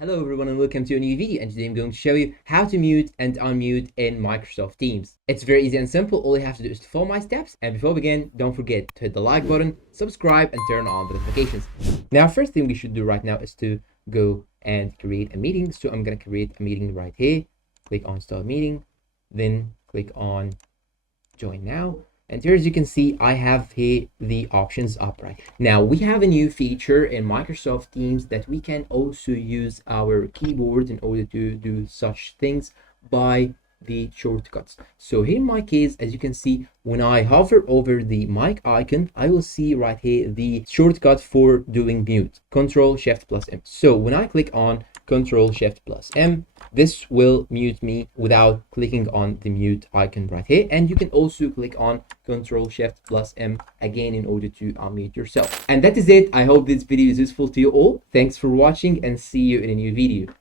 Hello everyone and welcome to a new video, and today I'm going to show you how to mute and unmute in Microsoft Teams. It's very easy and simple. All you have to do is to follow my steps, and before we begin, don't forget to hit the like button, subscribe, and turn on the notifications. Now, first thing we should do right now is to go and create a meeting. So I'm going to create a meeting right here. Click on Start Meeting, then click on Join Now. And here, as you can see, I have here the options up right now. We have a new feature in Microsoft Teams that we can also use our keyboard in order to do such things by the shortcuts. So here in my case, as you can see, when I hover over the mic icon, I will see right here the shortcut for doing mute, Control Shift plus M. So when I click on Control Shift plus M, this will mute me without clicking on the mute icon right here. And you can also click on Control Shift plus M again in order to unmute yourself. And that is it. I hope this video is useful to you all. Thanks for watching and see you in a new video.